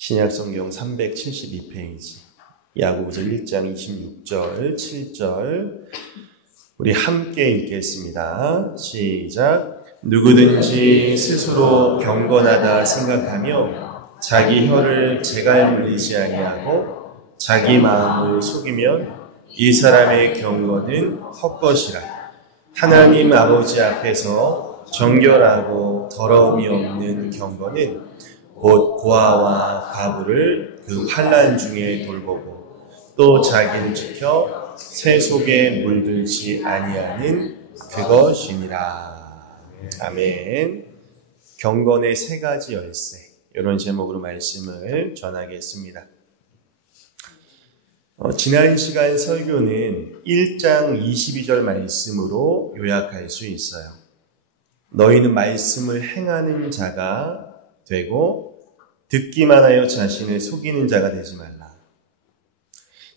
신약성경 372페이지 야고보서 1장 26절, 7절 우리 함께 읽겠습니다. 시작. 누구든지 스스로 경건하다 생각하며 자기 혀를 재갈 물리지 아니하고 자기 마음을 속이면 이 사람의 경건은 헛것이라. 하나님 아버지 앞에서 정결하고 더러움이 없는 경건은 곧 고아와 과부를 그 환난 중에 돌보고 또 자기를 지켜 새 속에 물들지 아니하는 그것이니라. 아멘. 경건의 세 가지 열쇠, 이런 제목으로 말씀을 전하겠습니다. 지난 시간 설교는 1장 22절 말씀으로 요약할 수 있어요. 너희는 말씀을 행하는 자가 되고 듣기만 하여 자신을 속이는 자가 되지 말라.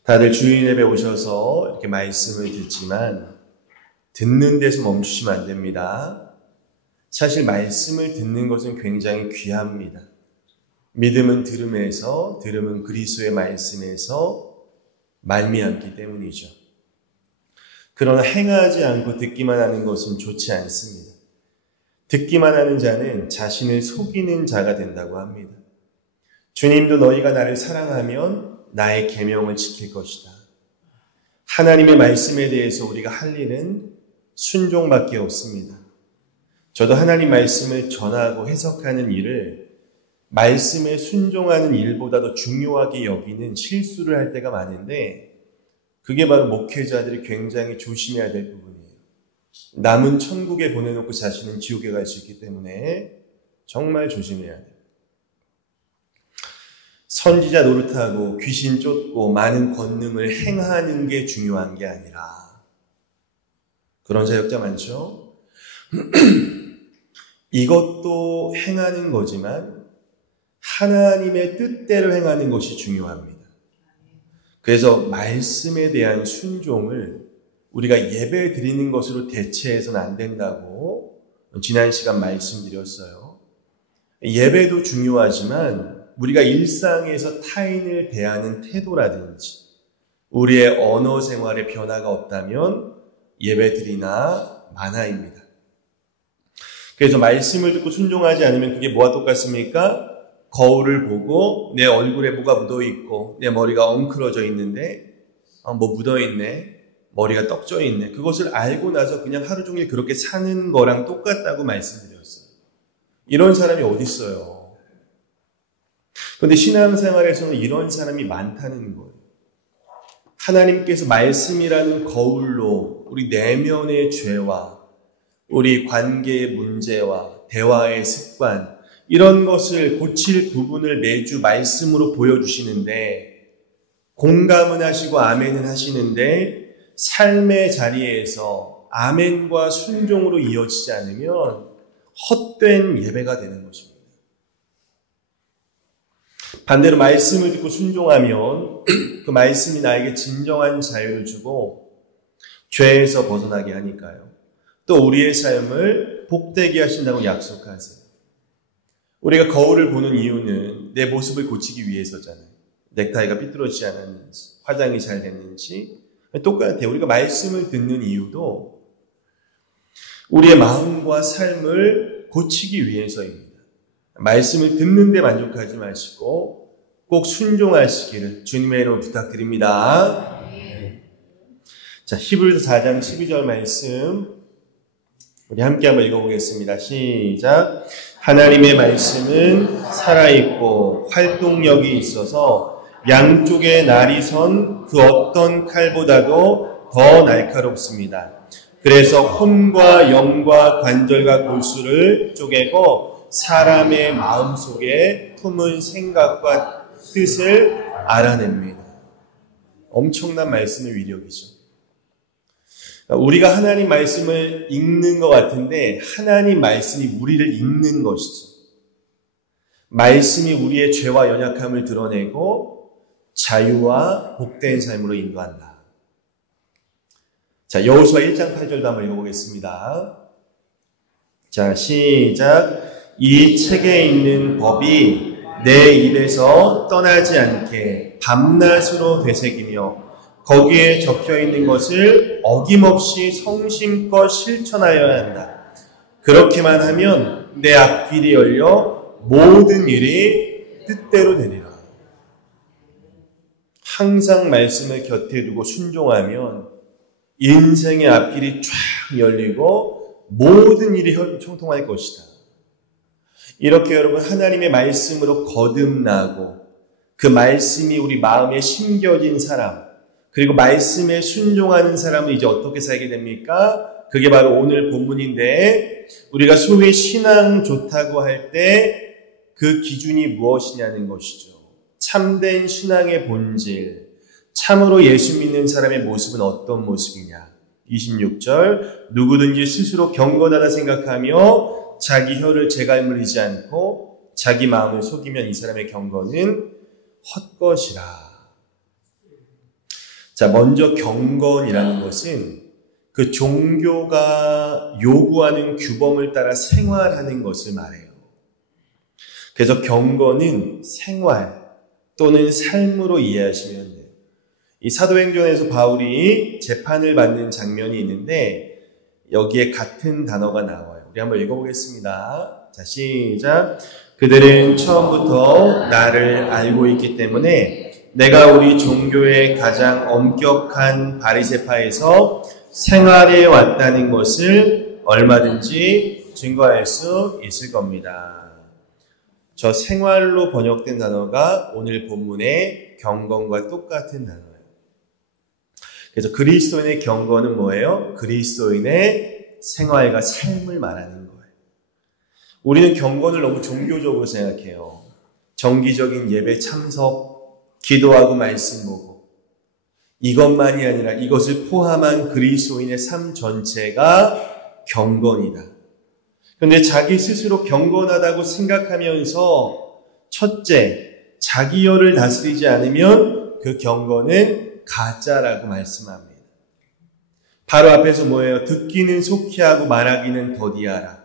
다들 주일 예배 오셔서 이렇게 말씀을 듣지만 듣는 데서 멈추시면 안 됩니다. 사실 말씀을 듣는 것은 굉장히 귀합니다. 믿음은 들음에서, 들음은 그리스도의 말씀에서 말미암기 때문이죠. 그러나 행하지 않고 듣기만 하는 것은 좋지 않습니다. 듣기만 하는 자는 자신을 속이는 자가 된다고 합니다. 주님도 너희가 나를 사랑하면 나의 계명을 지킬 것이다. 하나님의 말씀에 대해서 우리가 할 일은 순종밖에 없습니다. 저도 하나님 말씀을 전하고 해석하는 일을 말씀에 순종하는 일보다 더 중요하게 여기는 실수를 할 때가 많은데, 그게 바로 목회자들이 굉장히 조심해야 될 부분이에요. 남은 천국에 보내놓고 자신은 지옥에 갈 수 있기 때문에 정말 조심해야 돼요. 선지자 노릇하고 귀신 쫓고 많은 권능을 행하는 게 중요한 게 아니라, 그런 사역자 많죠? 이것도 행하는 거지만 하나님의 뜻대로 행하는 것이 중요합니다. 그래서 말씀에 대한 순종을 우리가 예배 드리는 것으로 대체해서는 안 된다고 지난 시간 말씀드렸어요. 예배도 중요하지만 우리가 일상에서 타인을 대하는 태도라든지 우리의 언어 생활에 변화가 없다면 예배 드리나 마나입니다. 그래서 말씀을 듣고 순종하지 않으면 그게 뭐와 똑같습니까? 거울을 보고 내 얼굴에 뭐가 묻어있고 내 머리가 엉클어져 있는데 뭐 묻어있네, 머리가 떡져 있네. 그것을 알고 나서 그냥 하루 종일 그렇게 사는 거랑 똑같다고 말씀드렸어요. 이런 사람이 어디 있어요? 그런데 신앙생활에서는 이런 사람이 많다는 거예요. 하나님께서 말씀이라는 거울로 우리 내면의 죄와 우리 관계의 문제와 대화의 습관, 이런 것을 고칠 부분을 매주 말씀으로 보여주시는데, 공감은 하시고 아멘은 하시는데 삶의 자리에서 아멘과 순종으로 이어지지 않으면 헛된 예배가 되는 것입니다. 반대로 말씀을 듣고 순종하면 그 말씀이 나에게 진정한 자유를 주고 죄에서 벗어나게 하니까요. 또 우리의 삶을 복되게 하신다고 약속하세요. 우리가 거울을 보는 이유는 내 모습을 고치기 위해서잖아요. 넥타이가 삐뚤어지지 않았는지, 화장이 잘 됐는지. 똑같아요. 우리가 말씀을 듣는 이유도 우리의 마음과 삶을 고치기 위해서입니다. 말씀을 듣는 데 만족하지 마시고 꼭 순종하시기를 주님의 이름으로 부탁드립니다. 자, 히브리서 4장 12절 말씀 우리 함께 한번 읽어보겠습니다. 시작. 하나님의 말씀은 살아있고 활동력이 있어서 양쪽에 날이 선 그 어떤 칼보다도 더 날카롭습니다. 그래서 혼과 영과 관절과 골수를 쪼개고 사람의 마음속에 품은 생각과 뜻을 알아냅니다. 엄청난 말씀의 위력이죠. 우리가 하나님 말씀을 읽는 것 같은데 하나님 말씀이 우리를 읽는 것이죠. 말씀이 우리의 죄와 연약함을 드러내고 자유와 복된 삶으로 인도한다. 자, 여호수아 1장 8절도 한번 읽어보겠습니다. 자, 시작. 이 책에 있는 법이 내 입에서 떠나지 않게 밤낮으로 되새기며 거기에 적혀있는 것을 어김없이 성심껏 실천하여야 한다. 그렇게만 하면 내 앞길이 열려 모든 일이 뜻대로 되리라. 항상 말씀을 곁에 두고 순종하면 인생의 앞길이 쫙 열리고 모든 일이 형통할 것이다. 이렇게 여러분 하나님의 말씀으로 거듭나고 그 말씀이 우리 마음에 심겨진 사람, 그리고 말씀에 순종하는 사람은 이제 어떻게 살게 됩니까? 그게 바로 오늘 본문인데, 우리가 소위 신앙 좋다고 할 때 그 기준이 무엇이냐는 것이죠. 참된 신앙의 본질, 참으로 예수 믿는 사람의 모습은 어떤 모습이냐. 26절, 누구든지 스스로 경건하다 생각하며 자기 혀를 재갈무리지 않고 자기 마음을 속이면 이 사람의 경건은 헛것이라. 자, 먼저 경건이라는 것은 그 종교가 요구하는 규범을 따라 생활하는 것을 말해요. 그래서 경건은 생활 또는 삶으로 이해하시면 돼요. 이 사도행전에서 바울이 재판을 받는 장면이 있는데 여기에 같은 단어가 나와요. 우리 한번 읽어보겠습니다. 자, 시작. 그들은 처음부터 나를 알고 있기 때문에 내가 우리 종교의 가장 엄격한 바리새파에서 생활해 왔다는 것을 얼마든지 증거할 수 있을 겁니다. 저 생활로 번역된 단어가 오늘 본문의 경건과 똑같은 단어예요. 그래서 그리스도인의 경건은 뭐예요? 그리스도인의 생활과 삶을 말하는 거예요. 우리는 경건을 너무 종교적으로 생각해요. 정기적인 예배 참석, 기도하고 말씀 보고. 이것만이 아니라 이것을 포함한 그리스도인의 삶 전체가 경건이다. 그런데 자기 스스로 경건하다고 생각하면서 첫째, 자기 혀를 다스리지 않으면 그 경건은 가짜라고 말씀합니다. 바로 앞에서 뭐예요? 듣기는 속히 하고 말하기는 더디하라.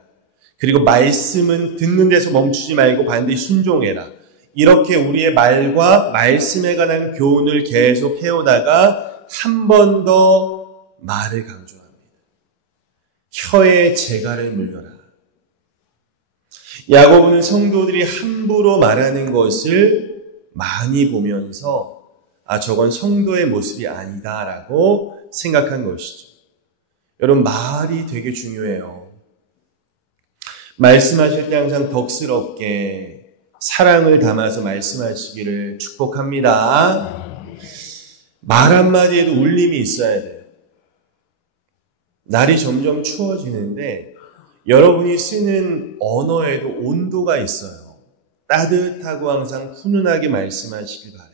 그리고 말씀은 듣는 데서 멈추지 말고 반드시 순종해라. 이렇게 우리의 말과 말씀에 관한 교훈을 계속 해오다가 한 번 더 말을 강조합니다. 혀에 재갈을 물려라. 야고보는 성도들이 함부로 말하는 것을 많이 보면서 저건 성도의 모습이 아니다라고 생각한 것이죠. 여러분, 말이 되게 중요해요. 말씀하실 때 항상 덕스럽게 사랑을 담아서 말씀하시기를 축복합니다. 말 한마디에도 울림이 있어야 돼요. 날이 점점 추워지는데 여러분이 쓰는 언어에도 온도가 있어요. 따뜻하고 항상 훈훈하게 말씀하시길 바라요.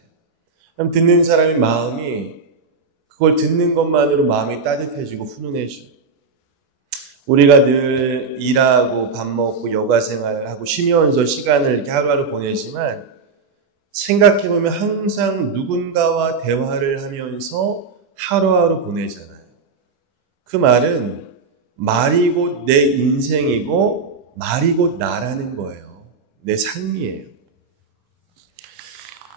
그럼 듣는 사람의 마음이 그걸 듣는 것만으로 마음이 따뜻해지고 훈훈해져요. 우리가 늘 일하고 밥 먹고 여가 생활을 하고 쉬면서 시간을 이렇게 하루하루 보내지만 생각해보면 항상 누군가와 대화를 하면서 하루하루 보내잖아요. 그 말은 말이 곧 내 인생이고 말이 곧 나라는 거예요. 내 삶이에요.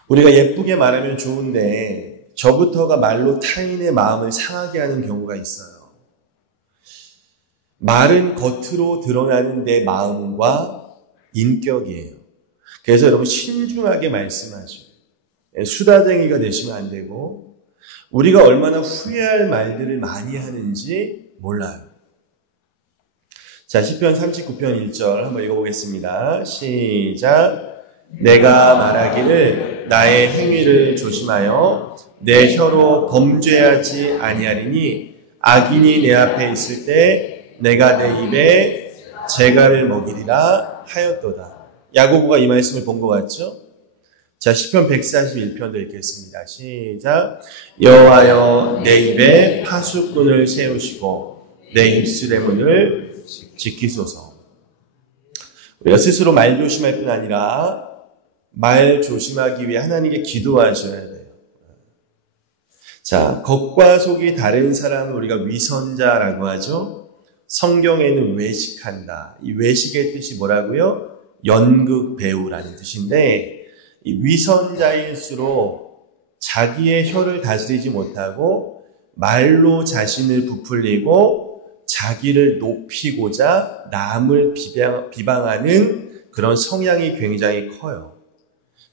우리가 예쁘게 말하면 좋은데 저부터가 말로 타인의 마음을 상하게 하는 경우가 있어요. 말은 겉으로 드러나는 내 마음과 인격이에요. 그래서 여러분 신중하게 말씀하죠. 수다쟁이가 되시면 안 되고 우리가 얼마나 후회할 말들을 많이 하는지 몰라요. 자, 시편 39편 1절 한번 읽어보겠습니다. 시작. 내가 말하기를 나의 행위를 조심하여 내 혀로 범죄하지 아니하리니 악인이 내 앞에 있을 때 내가 내 입에 재갈을 먹이리라 하였도다. 야고보가 이 말씀을 본 것 같죠? 자, 시편 141편도 읽겠습니다. 시작. 여호와여 내 입에 파수꾼을 세우시고 내 입술의 문을 지키소서. 우리가 스스로 말 조심할 뿐 아니라 말 조심하기 위해 하나님께 기도하셔야 돼요. 자, 겉과 속이 다른 사람을 우리가 위선자라고 하죠. 성경에는 외식한다. 이 외식의 뜻이 뭐라고요? 연극 배우라는 뜻인데, 이 위선자일수록 자기의 혀를 다스리지 못하고 말로 자신을 부풀리고 자기를 높이고자 남을 비방하는 그런 성향이 굉장히 커요.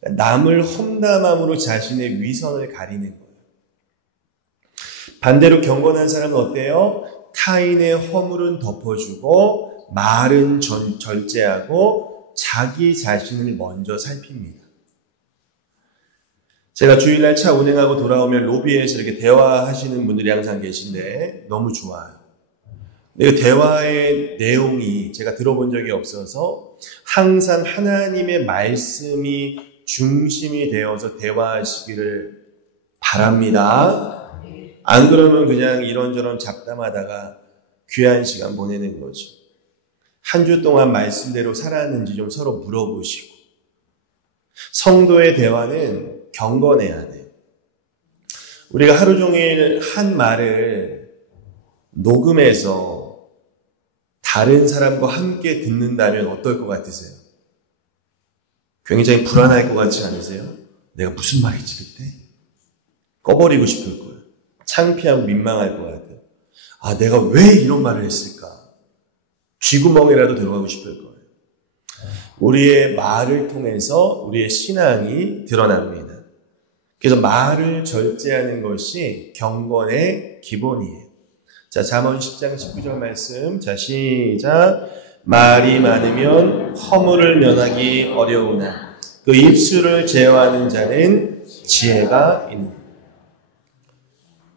남을 험담함으로 자신의 위선을 가리는 거예요. 반대로 경건한 사람은 어때요? 타인의 허물은 덮어주고 말은 절제하고 자기 자신을 먼저 살핍니다. 제가 주일날 차 운행하고 돌아오면 로비에서 이렇게 대화하시는 분들이 항상 계신데 너무 좋아요. 그 대화의 내용이 제가 들어본 적이 없어서 항상 하나님의 말씀이 중심이 되어서 대화하시기를 바랍니다. 안 그러면 그냥 이런저런 잡담하다가 귀한 시간 보내는 거죠. 한 주 동안 말씀대로 살았는지 좀 서로 물어보시고. 성도의 대화는 경건해야 돼요. 우리가 하루 종일 한 말을 녹음해서 다른 사람과 함께 듣는다면 어떨 것 같으세요? 굉장히 불안할 것 같지 않으세요? 내가 무슨 말했지 그때? 꺼버리고 싶을 거예요. 창피하고 민망할 것 같아요. 아, 내가 왜 이런 말을 했을까? 쥐구멍이라도 들어가고 싶을 거예요. 우리의 말을 통해서 우리의 신앙이 드러납니다. 그래서 말을 절제하는 것이 경건의 기본이에요. 자, 잠언 10장 19절 말씀. 자, 시작. 말이 많으면 허물을 면하기 어려우나 그 입술을 제어하는 자는 지혜가 있는.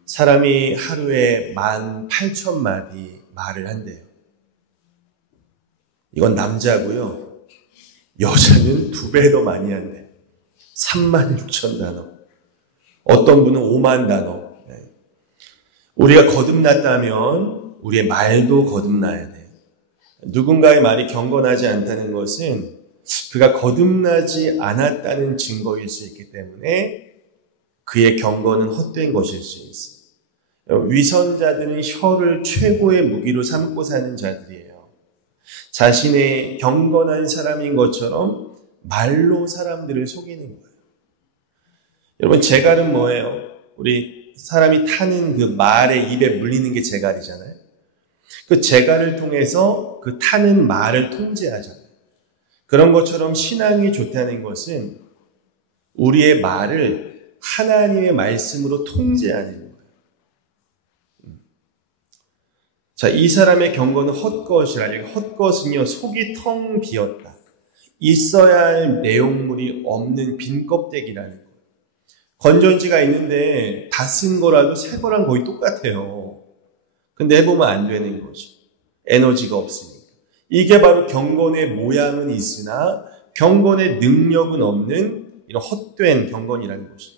사람이 하루에 18,000마디 말을 한대요. 이건 남자고요. 여자는 2배 더 많이 한대요. 36,000단어. 어떤 분은 5만 단어. 우리가 거듭났다면 우리의 말도 거듭나야 돼요. 누군가의 말이 경건하지 않다는 것은 그가 거듭나지 않았다는 증거일 수 있기 때문에 그의 경건은 헛된 것일 수 있어요. 위선자들은 혀를 최고의 무기로 삼고 사는 자들이에요. 자신의 경건한 사람인 것처럼 말로 사람들을 속이는 거예요. 여러분, 재갈은 뭐예요? 우리 사람이 타는 그 말의 입에 물리는 게 재갈이잖아요. 그 재갈을 통해서 그 타는 말을 통제하잖아요. 그런 것처럼 신앙이 좋다는 것은 우리의 말을 하나님의 말씀으로 통제하는 거예요. 자, 이 사람의 경건은 헛것이라. 헛것은요, 속이 텅 비었다. 있어야 할 내용물이 없는 빈 껍데기라는 거예요. 건전지가 있는데 다 쓴 거라도 새 거랑 거의 똑같아요. 근데 해보면 안 되는 거죠. 에너지가 없으니까. 이게 바로 경건의 모양은 있으나 경건의 능력은 없는 이런 헛된 경건이라는 거죠.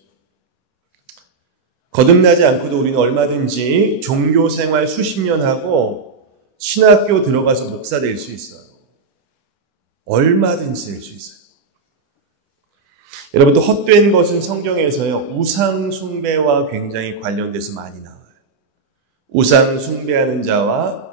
거듭나지 않고도 우리는 얼마든지 종교 생활 수십 년 하고 신학교 들어가서 목사 될 수 있어요. 얼마든지 될 수 있어요. 여러분, 또 헛된 것은 성경에서요, 우상 숭배와 굉장히 관련돼서 많이 나와요. 우상 숭배하는 자와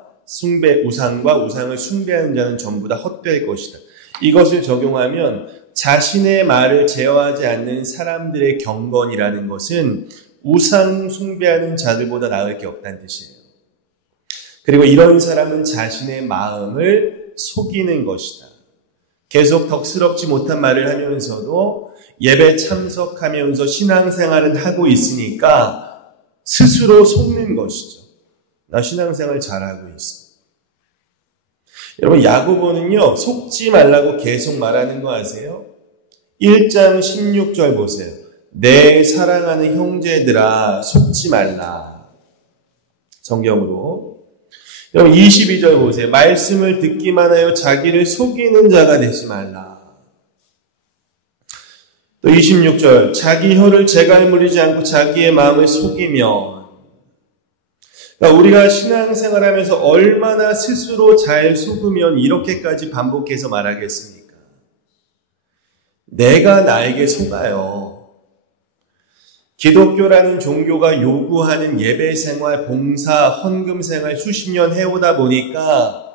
우상과 우상을 숭배하는 자는 전부 다 헛될 것이다. 이것을 적용하면 자신의 말을 제어하지 않는 사람들의 경건이라는 것은 우상 숭배하는 자들보다 나을 게 없다는 뜻이에요. 그리고 이런 사람은 자신의 마음을 속이는 것이다. 계속 덕스럽지 못한 말을 하면서도 예배 참석하면서 신앙생활은 하고 있으니까 스스로 속는 것이죠. 나 신앙생활 잘하고 있어. 여러분, 야고보는요, 속지 말라고 계속 말하는 거 아세요? 1장 16절 보세요. 내 사랑하는 형제들아, 속지 말라. 성경으로. 여러분, 22절 보세요. 말씀을 듣기만 하여 자기를 속이는 자가 되지 말라. 또 26절, 자기 혀를 재갈 물리지 않고 자기의 마음을 속이며. 그러니까 우리가 신앙생활하면서 얼마나 스스로 잘 속으면 이렇게까지 반복해서 말하겠습니까? 내가 나에게 속아요. 기독교라는 종교가 요구하는 예배생활, 봉사, 헌금생활 수십 년 해오다 보니까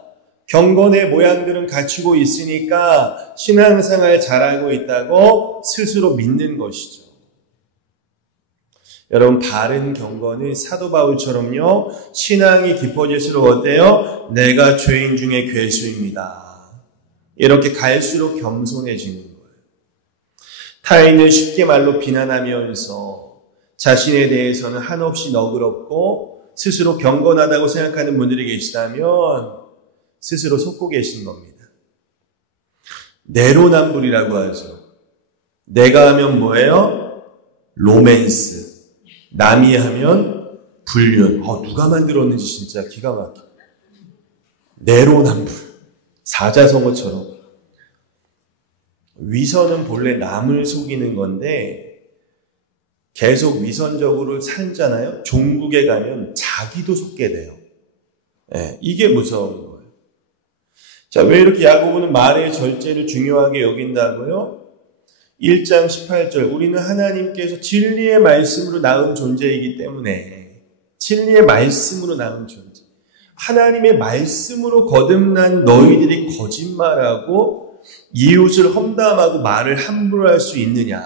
경건의 모양들은 갖추고 있으니까 신앙생활 잘하고 있다고 스스로 믿는 것이죠. 여러분, 바른 경건은 사도 바울처럼요, 신앙이 깊어질수록 어때요? 내가 죄인 중에 괴수입니다. 이렇게 갈수록 겸손해지는 거예요. 타인을 쉽게 말로 비난하면서 자신에 대해서는 한없이 너그럽고 스스로 경건하다고 생각하는 분들이 계시다면 스스로 속고 계신 겁니다. 내로남불이라고 하죠. 내가 하면 뭐예요? 로맨스. 남이 하면 불륜. 누가 만들었는지 진짜 기가 막혀. 내로남불. 사자성어처럼. 위선은 본래 남을 속이는 건데 계속 위선적으로 살잖아요. 종국에 가면 자기도 속게 돼요. 네, 이게 무서운 거예요. 자, 왜 이렇게 야고보는 말의 절제를 중요하게 여긴다고요? 1장 18절, 우리는 하나님께서 진리의 말씀으로 낳은 존재이기 때문에, 진리의 말씀으로 낳은 존재, 하나님의 말씀으로 거듭난 너희들이 거짓말하고 이웃을 험담하고 말을 함부로 할 수 있느냐?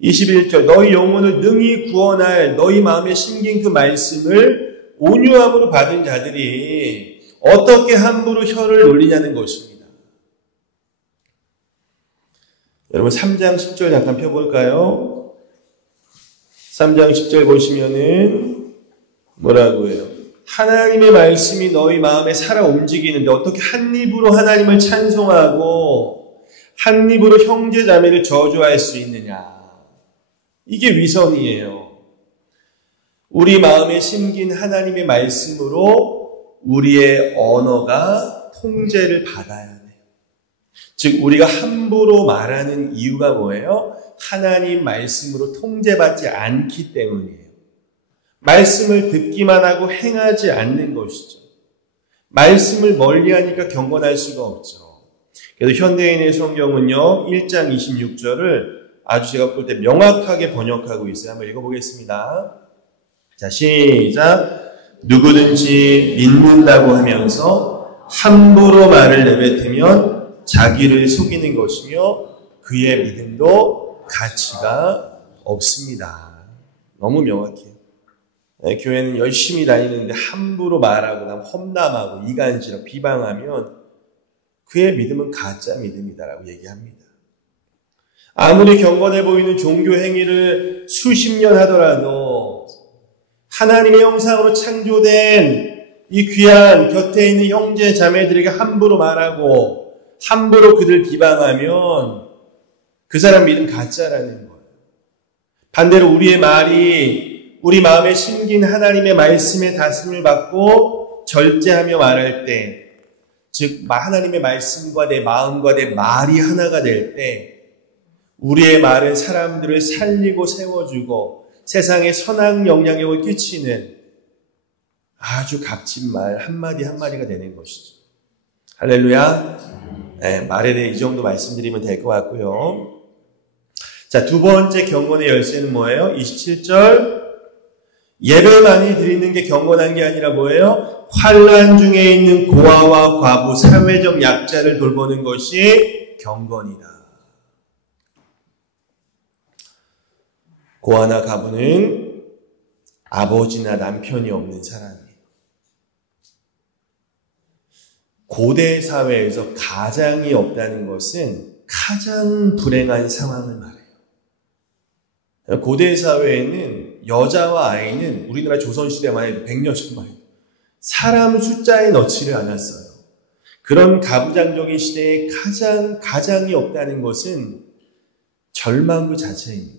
21절, 너희 영혼을 능히 구원할 너희 마음에 심긴 그 말씀을 온유함으로 받은 자들이 어떻게 함부로 혀를 놀리냐는 것입니다. 여러분 3장 10절 잠깐 펴볼까요? 3장 10절 보시면은 뭐라고 해요? 하나님의 말씀이 너희 마음에 살아 움직이는데 어떻게 한 입으로 하나님을 찬송하고 한 입으로 형제 자매를 저주할 수 있느냐? 이게 위선이에요. 우리 마음에 심긴 하나님의 말씀으로 우리의 언어가 통제를 받아야 돼요. 즉 우리가 함부로 말하는 이유가 뭐예요? 하나님 말씀으로 통제받지 않기 때문이에요. 말씀을 듣기만 하고 행하지 않는 것이죠. 말씀을 멀리하니까 경건할 수가 없죠. 그래서 현대인의 성경은요 1장 26절을 아주 제가 볼 때 명확하게 번역하고 있어요. 한번 읽어보겠습니다. 자, 시작. 누구든지 믿는다고 하면서 함부로 말을 내뱉으면 자기를 속이는 것이며 그의 믿음도 가치가 없습니다. 너무 명확해요. 네, 교회는 열심히 다니는데 함부로 말하고 남 험담하고 이간질하고 비방하면 그의 믿음은 가짜 믿음이다라고 얘기합니다. 아무리 경건해 보이는 종교 행위를 수십 년 하더라도 하나님의 형상으로 창조된 이 귀한 곁에 있는 형제 자매들에게 함부로 말하고 함부로 그들 비방하면 그 사람 믿음 가짜라는 거예요. 반대로 우리의 말이 우리 마음에 심긴 하나님의 말씀의 다스림을 받고 절제하며 말할 때, 즉 하나님의 말씀과 내 마음과 내 말이 하나가 될 때 우리의 말은 사람들을 살리고 세워주고 세상에 선한 영향력을 끼치는 아주 값진 말 한마디 한마디가 되는 것이죠. 할렐루야. 네, 말에 대해 이 정도 말씀드리면 될 것 같고요. 자, 두 번째 경건의 열쇠는 뭐예요? 27절. 예배 많이 드리는 게 경건한 게 아니라 뭐예요? 환난 중에 있는 고아와 과부, 사회적 약자를 돌보는 것이 경건이다. 고아나 과부는 아버지나 남편이 없는 사람이에요. 고대 사회에서 가장이 없다는 것은 가장 불행한 상황을 말해요. 고대 사회에는 여자와 아이는 우리나라 조선시대만 해도 100년 전만 해도 사람 숫자에 넣지를 않았어요. 그런 가부장적인 시대에 가장이 없다는 것은 절망 그 자체입니다.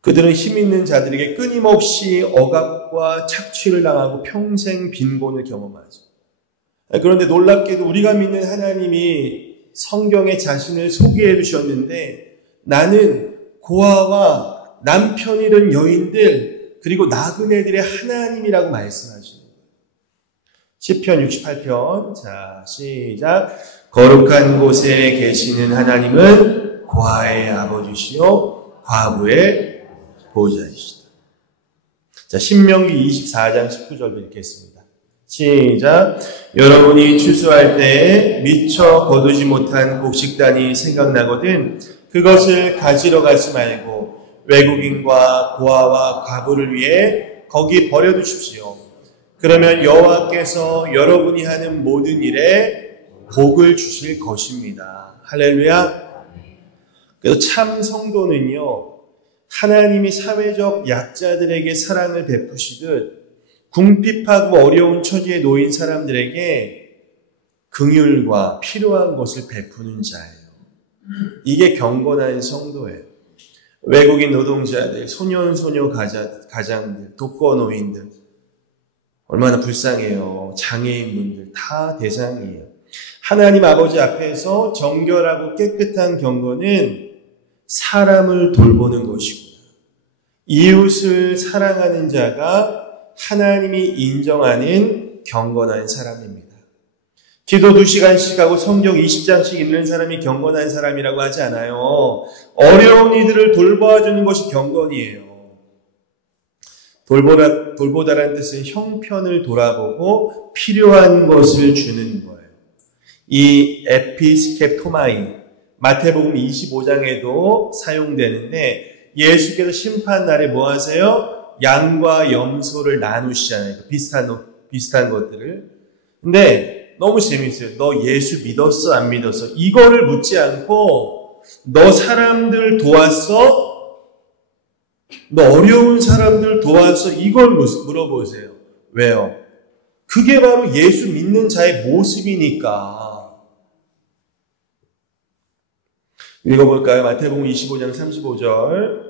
그들은 힘 있는 자들에게 끊임없이 억압과 착취를 당하고 평생 빈곤을 경험하죠. 그런데 놀랍게도 우리가 믿는 하나님이 성경에 자신을 소개해 주셨는데 나는 고아와 남편 잃은 여인들 그리고 나그네들의 하나님이라고 말씀하시는 거예요. 시편 68편 자 시작. 거룩한 곳에 계시는 하나님은 고아의 아버지시요 과부의 보호자이시다. 자, 신명기 24장 19절도 읽겠습니다. 시작. 여러분이 추수할 때 미처 거두지 못한 곡식단이 생각나거든 그것을 가지러 가지 말고 외국인과 고아와 과부를 위해 거기 버려두십시오. 그러면 여호와께서 여러분이 하는 모든 일에 복을 주실 것입니다. 할렐루야. 그래서 참 성도는요, 하나님이 사회적 약자들에게 사랑을 베푸시듯 궁핍하고 어려운 처지에 놓인 사람들에게 긍휼과 필요한 것을 베푸는 자예요. 이게 경건한 성도예요. 외국인 노동자들, 소년소녀 가장들, 독거노인들 얼마나 불쌍해요. 장애인분들 다 대상이에요. 하나님 아버지 앞에서 정결하고 깨끗한 경건은 사람을 돌보는 것이구나. 이웃을 사랑하는 자가 하나님이 인정하는 경건한 사람입니다. 기도 2시간씩 하고 성경 20장씩 읽는 사람이 경건한 사람이라고 하지 않아요. 어려운 이들을 돌봐주는 것이 경건이에요. 돌보다라는 뜻은 형편을 돌아보고 필요한 것을 주는 거예요. 이 에피스케토마이, 마태복음 25장에도 사용되는데 예수께서 심판날에 뭐 하세요? 양과 염소를 나누시잖아요. 비슷한 것들을. 근데 너무 재밌어요. 너 예수 믿었어? 안 믿었어? 이거를 묻지 않고 너 사람들 도왔어? 너 어려운 사람들 도왔어? 이걸 물어보세요. 왜요? 그게 바로 예수 믿는 자의 모습이니까. 읽어볼까요? 마태복음 25장 35절.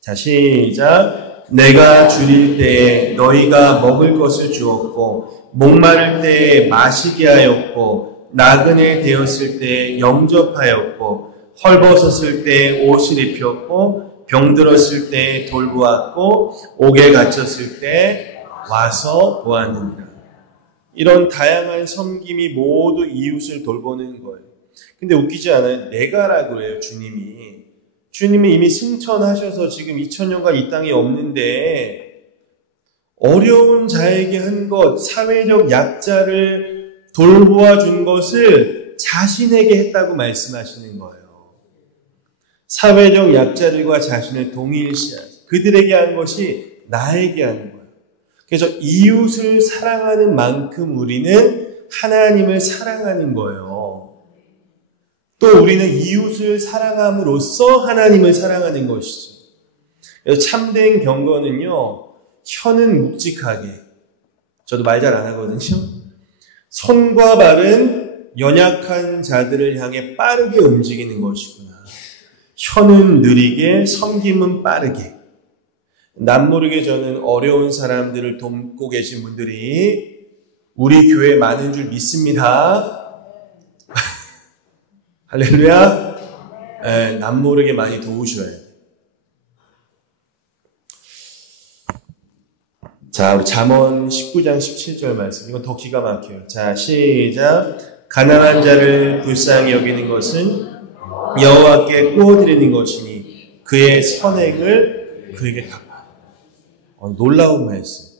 자, 시작. 내가 줄일 때에 너희가 먹을 것을 주었고 목마를 때에 마시게 하였고 나그네 되었을 때에 영접하였고 헐벗었을 때에 옷을 입혔고 병들었을 때에 돌보았고 옥에 갇혔을 때 와서 보았느니라. 이런 다양한 섬김이 모두 이웃을 돌보는 거예요. 근데 웃기지 않아요? 내가라고 해요, 주님이. 주님이 이미 승천하셔서 지금 2000년간 이 땅에 없는데 어려운 자에게 한 것, 사회적 약자를 돌보아 준 것을 자신에게 했다고 말씀하시는 거예요. 사회적 약자들과 자신을 동일시하죠. 그들에게 한 것이 나에게 하는 거예요. 그래서 이웃을 사랑하는 만큼 우리는 하나님을 사랑하는 거예요. 또 우리는 이웃을 사랑함으로써 하나님을 사랑하는 것이죠. 그래서 참된 경건은요, 혀는 묵직하게, 저도 말 잘 안 하거든요. 손과 발은 연약한 자들을 향해 빠르게 움직이는 것이구나. 혀는 느리게, 섬김은 빠르게. 남모르게 저는 어려운 사람들을 돕고 계신 분들이 우리 교회에 많은 줄 믿습니다. 할렐루야. 네, 남모르게 많이 도우셔야 돼요. 자, 우리 잠언 19장 17절 말씀. 이건 더 기가 막혀요. 자, 시작. 가난한 자를 불쌍히 여기는 것은 여호와께 구워드리는 것이니 그의 선행을 그에게 갚아. 놀라운 말씀.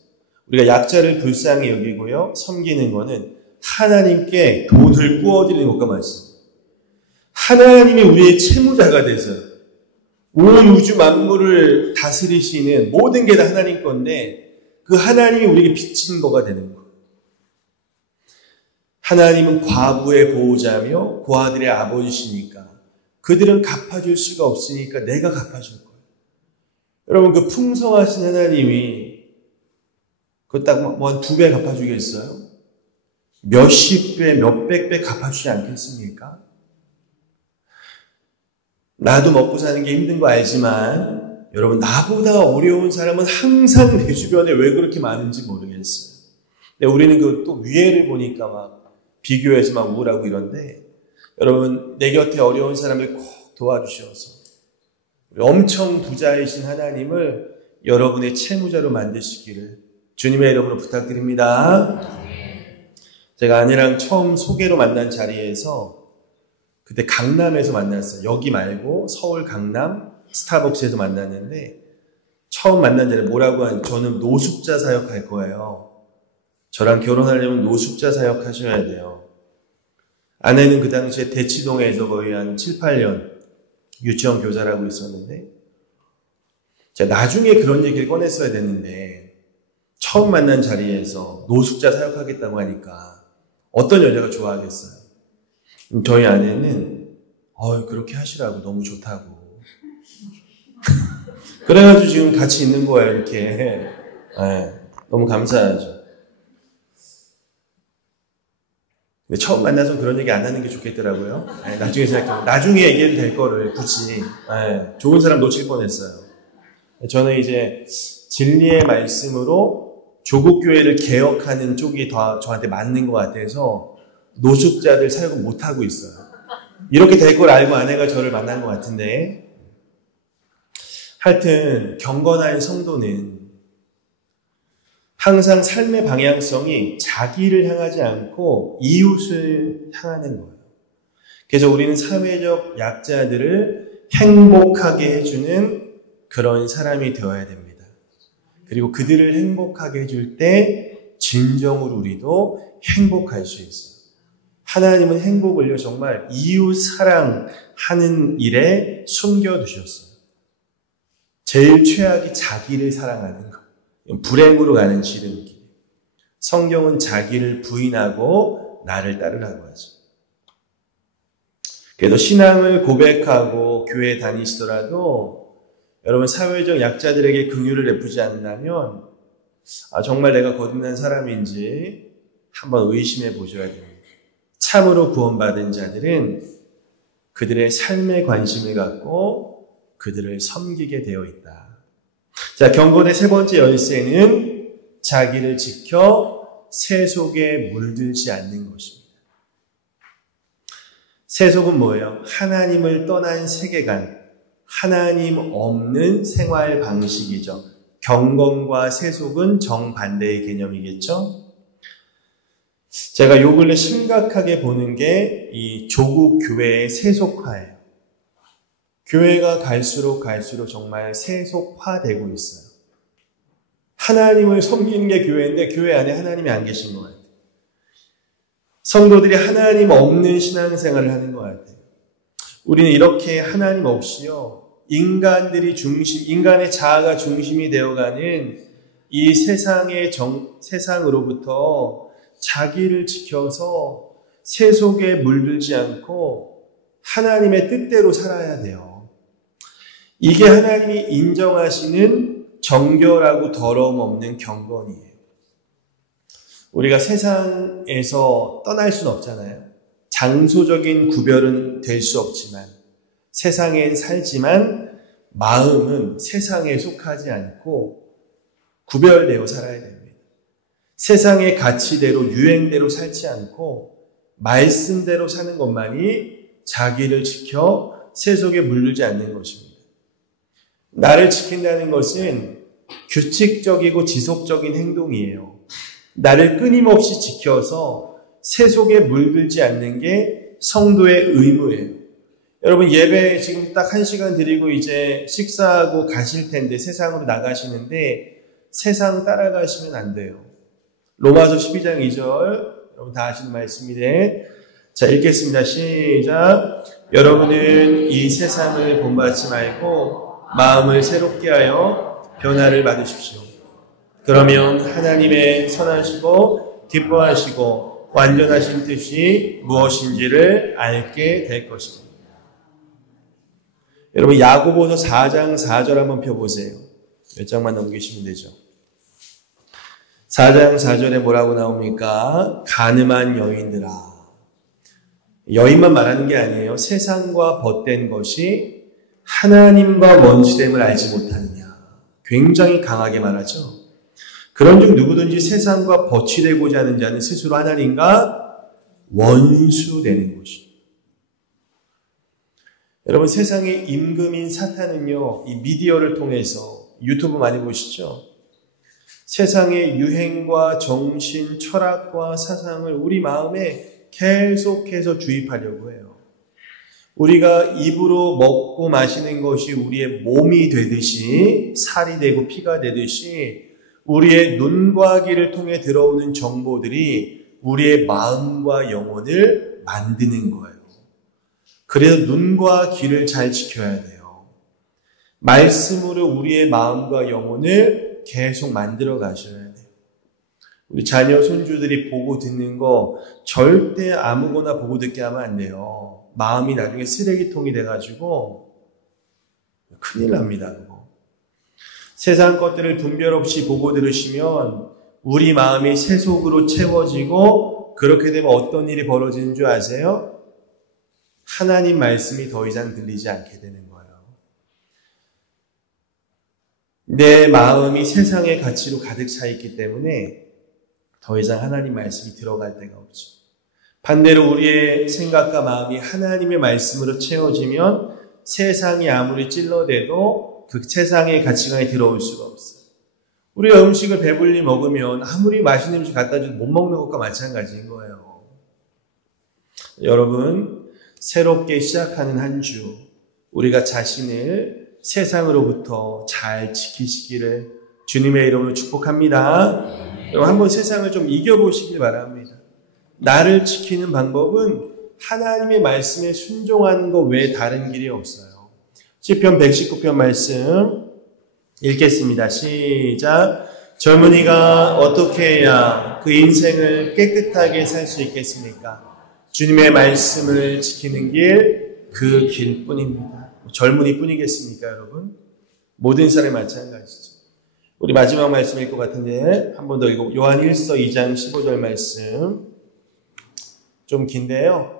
우리가 약자를 불쌍히 여기고요. 섬기는 것은 하나님께 돈을 구워드리는 것과 말씀. 하나님이 우리의 채무자가 돼서 온 우주 만물을 다스리시는 모든 게 다 하나님 건데 그 하나님이 우리에게 빚진 거가 되는 거예요. 하나님은 과부의 보호자며 고아들의 아버지시니까 그들은 갚아줄 수가 없으니까 내가 갚아줄 거예요. 여러분 그 풍성하신 하나님이 그거 딱 뭐 한 2배 갚아주겠어요? 몇십 배, 몇백 배 갚아주지 않겠습니까? 나도 먹고 사는 게 힘든 거 알지만 여러분 나보다 어려운 사람은 항상 내 주변에 왜 그렇게 많은지 모르겠어요. 근데 우리는 그 또 위에를 보니까 막 비교해서 막 우울하고 이런데 여러분 내 곁에 어려운 사람을 꼭 도와주셔서 우리 엄청 부자이신 하나님을 여러분의 채무자로 만드시기를 주님의 이름으로 부탁드립니다. 제가 아내랑 처음 소개로 만난 자리에서 그때 강남에서 만났어요. 여기 말고 서울 강남 스타벅스에서 만났는데 처음 만난 자리에 뭐라고 하는지 저는 노숙자 사역할 거예요. 저랑 결혼하려면 노숙자 사역하셔야 돼요. 아내는 그 당시에 대치동에서 거의 한 7, 8년 유치원 교사라고 있었는데, 제가 나중에 그런 얘기를 꺼냈어야 됐는데, 처음 만난 자리에서 노숙자 사역하겠다고 하니까 어떤 여자가 좋아하겠어요? 저희 아내는 그렇게 하시라고, 너무 좋다고. 그래가지고 지금 같이 있는 거예요, 이렇게. 너무 감사하죠. 근데 처음 만나서 그런 얘기 안 하는 게 좋겠더라고요. 나중에 생각해보면 나중에 얘기해도 될 거를 굳이 좋은 사람 놓칠 뻔했어요. 저는 이제 진리의 말씀으로 조국 교회를 개혁하는 쪽이 더 저한테 맞는 것 같아서 노숙자들 사역을 못 하고 있어요. 이렇게 될 걸 알고 아내가 저를 만난 것 같은데, 하여튼 경건한 성도는 항상 삶의 방향성이 자기를 향하지 않고 이웃을 향하는 거예요. 그래서 우리는 사회적 약자들을 행복하게 해주는 그런 사람이 되어야 됩니다. 그리고 그들을 행복하게 해줄 때 진정으로 우리도 행복할 수 있어요. 하나님은 행복을요, 정말 이웃 사랑하는 일에 숨겨두셨어요. 제일 최악이 자기를 사랑하는 것. 불행으로 가는 지름길. 성경은 자기를 부인하고 나를 따르라고 하죠. 그래도 신앙을 고백하고 교회에 다니시더라도 여러분 사회적 약자들에게 긍휼을 베푸지 않는다면 정말 내가 거듭난 사람인지 한번 의심해 보셔야 됩니다. 참으로 구원받은 자들은 그들의 삶에 관심을 갖고 그들을 섬기게 되어 있다. 자, 경건의 세 번째 열쇠는 자기를 지켜 세속에 물들지 않는 것입니다. 세속은 뭐예요? 하나님을 떠난 세계관, 하나님 없는 생활 방식이죠. 경건과 세속은 정반대의 개념이겠죠? 제가 요 근래 심각하게 보는 게 이 조국 교회의 세속화예요. 교회가 갈수록 정말 세속화되고 있어요. 하나님을 섬기는 게 교회인데 교회 안에 하나님이 안 계신 것 같아요. 성도들이 하나님 없는 신앙생활을 하는 것 같아요. 우리는 이렇게 하나님 없이요, 인간의 자아가 중심이 되어가는 이 세상으로부터 자기를 지켜서 세속에 물들지 않고 하나님의 뜻대로 살아야 돼요. 이게 하나님이 인정하시는 정결하고 더러움 없는 경건이에요. 우리가 세상에서 떠날 수는 없잖아요. 장소적인 구별은 될 수 없지만 세상엔 살지만 마음은 세상에 속하지 않고 구별되어 살아야 됩니다. 세상의 가치대로 유행대로 살지 않고 말씀대로 사는 것만이 자기를 지켜 세속에 물들지 않는 것입니다. 나를 지킨다는 것은 규칙적이고 지속적인 행동이에요. 나를 끊임없이 지켜서 세속에 물들지 않는 게 성도의 의무예요. 여러분 예배 지금 딱 1시간 드리고 이제 식사하고 가실 텐데 세상으로 나가시는데 세상 따라가시면 안 돼요. 로마서 12장 2절 여러분 다 아시는 말씀인데 자 읽겠습니다. 시작. 여러분은 이 세상을 본받지 말고 마음을 새롭게 하여 변화를 받으십시오. 그러면 하나님의 선하시고 기뻐하시고 완전하신 뜻이 무엇인지를 알게 될 것입니다. 여러분 야고보서 4장 4절 한번 펴보세요. 몇 장만 넘기시면 되죠. 4장 4절에 뭐라고 나옵니까? 가늠한 여인들아. 여인만 말하는 게 아니에요. 세상과 벗된 것이 하나님과 원수됨을 알지 못하느냐. 굉장히 강하게 말하죠. 그런즉 누구든지 세상과 벗이되고자 하는 자는 스스로 하나님과 원수되는 것입니다. 여러분 세상의 임금인 사탄은요. 이 미디어를 통해서 유튜브 많이 보시죠? 세상의 유행과 정신, 철학과 사상을 우리 마음에 계속해서 주입하려고 해요. 우리가 입으로 먹고 마시는 것이 우리의 몸이 되듯이 살이 되고 피가 되듯이 우리의 눈과 귀를 통해 들어오는 정보들이 우리의 마음과 영혼을 만드는 거예요. 그래서 눈과 귀를 잘 지켜야 돼요. 말씀으로 우리의 마음과 영혼을 계속 만들어 가셔야 돼요. 우리 자녀, 손주들이 보고 듣는 거 절대 아무거나 보고 듣게 하면 안 돼요. 마음이 나중에 쓰레기통이 돼가지고 큰일 납니다. 그거. 세상 것들을 분별 없이 보고 들으시면 우리 마음이 세속으로 채워지고 그렇게 되면 어떤 일이 벌어지는 줄 아세요? 하나님 말씀이 더 이상 들리지 않게 되는 거예요. 내 마음이 세상의 가치로 가득 차 있기 때문에 더 이상 하나님 말씀이 들어갈 데가 없죠. 반대로 우리의 생각과 마음이 하나님의 말씀으로 채워지면 세상이 아무리 찔러대도 그 세상의 가치관이 들어올 수가 없어요. 우리가 음식을 배불리 먹으면 아무리 맛있는 음식 갖다 줘도 못 먹는 것과 마찬가지인 거예요. 여러분, 새롭게 시작하는 한 주, 우리가 자신을 세상으로부터 잘 지키시기를 주님의 이름으로 축복합니다. 여러분, 한번 세상을 좀 이겨보시길 바랍니다. 나를 지키는 방법은 하나님의 말씀에 순종하는 것 외에 다른 길이 없어요. 시편 119편 말씀 읽겠습니다. 시작. 젊은이가 어떻게 해야 그 인생을 깨끗하게 살 수 있겠습니까? 주님의 말씀을 지키는 길, 그 길뿐입니다. 젊은이 뿐이겠습니까, 여러분? 모든 사람이 마찬가지죠. 우리 마지막 말씀일 것 같은데 한 번 더 읽고 요한 1서 2장 15절 말씀 좀 긴데요.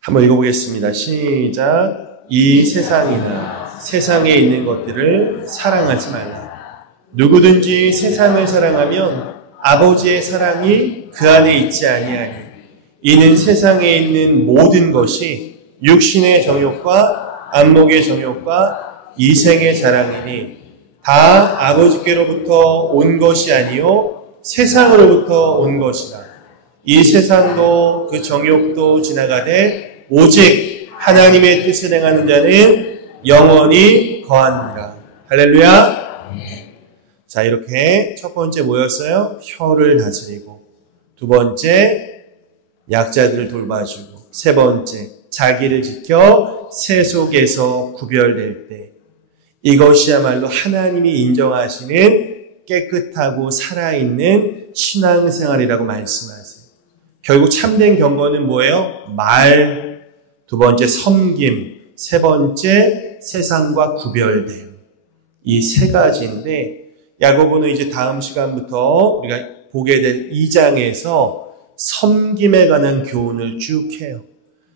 한번 읽어보겠습니다. 시작. 이 세상이나 세상에 있는 것들을 사랑하지 말라. 누구든지 세상을 사랑하면 아버지의 사랑이 그 안에 있지 아니하니 이는 세상에 있는 모든 것이 육신의 정욕과 안목의 정욕과 이생의 자랑이니 다 아버지께로부터 온 것이 아니요 세상으로부터 온 것이라. 이 세상도 그 정욕도 지나가되 오직 하나님의 뜻을 행하는 자는 영원히 거하느니라. 할렐루야. 자, 이렇게 첫 번째 뭐였어요? 혀를 다스리고, 두 번째 약자들을 돌봐주고, 세 번째 자기를 지켜 세속에서 구별될 때, 이것이야말로 하나님이 인정하시는 깨끗하고 살아있는 신앙생활이라고 말씀하세요. 결국 참된 경건은 뭐예요? 말, 두 번째 섬김, 세 번째 세상과 구별됨. 이 세 가지인데 야고보는 이제 다음 시간부터 우리가 보게 될 2장에서 섬김에 관한 교훈을 쭉 해요.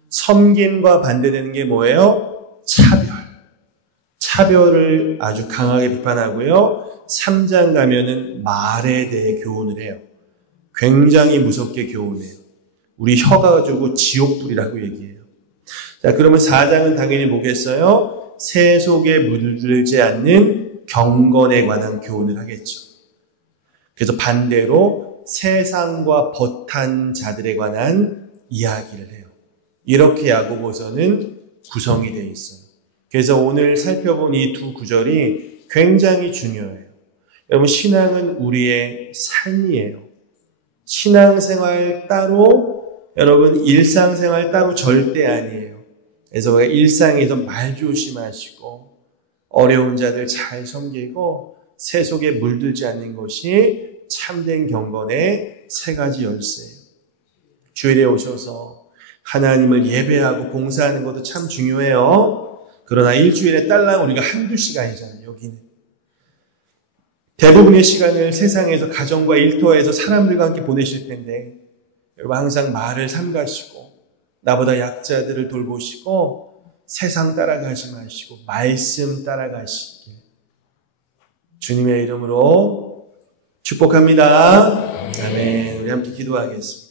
섬김과 반대되는 게 뭐예요? 차별. 차별을 아주 강하게 비판하고요. 3장 가면은 말에 대해 교훈을 해요. 굉장히 무섭게 교훈해요. 우리 혀가 가지고 지옥불이라고 얘기해요. 자, 그러면 4장은 당연히 보겠어요? 세속에 물들지 않는 경건에 관한 교훈을 하겠죠. 그래서 반대로 세상과 벗한 자들에 관한 이야기를 해요. 이렇게 야고보서는 구성이 되어 있어요. 그래서 오늘 살펴본 이 두 구절이 굉장히 중요해요. 여러분, 신앙은 우리의 삶이에요. 신앙생활 따로, 여러분 일상생활 따로 절대 아니에요. 그래서 우리가 일상에서 말 조심하시고 어려운 자들 잘 섬기고 세속에 물들지 않는 것이 참된 경건의 세 가지 열쇠예요. 주일에 오셔서 하나님을 예배하고 봉사하는 것도 참 중요해요. 그러나 일주일에 딸랑 우리가 한두 시간이잖아요. 여기는. 대부분의 시간을 세상에서 가정과 일터에서 사람들과 함께 보내실 텐데 여러분 항상 말을 삼가시고 나보다 약자들을 돌보시고 세상 따라가지 마시고 말씀 따라가시길 주님의 이름으로 축복합니다. 아멘. 우리 함께 기도하겠습니다.